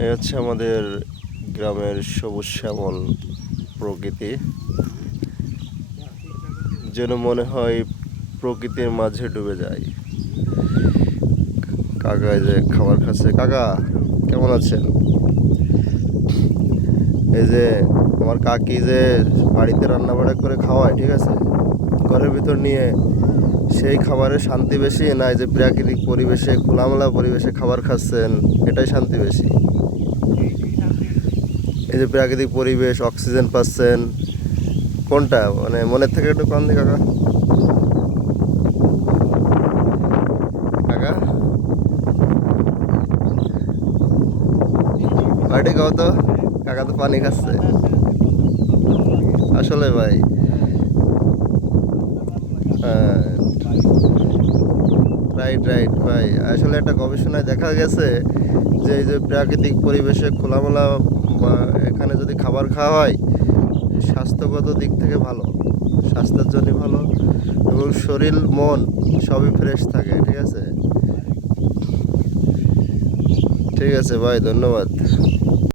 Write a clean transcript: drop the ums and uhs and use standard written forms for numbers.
এই হচ্ছে আমাদের গ্রামের সবুজ শ্যামল প্রকৃতি, যেন মনে হয় প্রকৃতির মাঝে ডুবে যায়। কাকা এই যে খাবার খাচ্ছে। কাকা কেমন আছেন? এই যে আমার কাকি যে বাড়িতে রান্না বাড়া করে খাওয়ায়, ঠিক আছে, ঘরের ভিতর নিয়ে, সেই খাবারের শান্তি বেশি না এই যে প্রাকৃতিক পরিবেশে খোলামেলা পরিবেশে খাবার খাচ্ছেন এটাই শান্তি বেশি? এই যে প্রাকৃতিক পরিবেশ, অক্সিজেন পাচ্ছেন, কোনটা মানে মনের থেকে একটু কম দি কাকা। কাকা পার্টি খাও তো, কাকা তো পানি খাচ্ছে। আসলে ভাই, রাইট রাইট ভাই, আসলে একটা গবেষণায় দেখা গেছে যে এই যে প্রাকৃতিক পরিবেশে খোলামেলা বা এখানে যদি খাবার খাওয়া হয়, স্বাস্থ্যগত দিক থেকে ভালো, স্বাস্থ্যের জন্য ভালো, এবং শরীর মন সবই ফ্রেশ থাকে। ঠিক আছে, ঠিক আছে ভাই, ধন্যবাদ।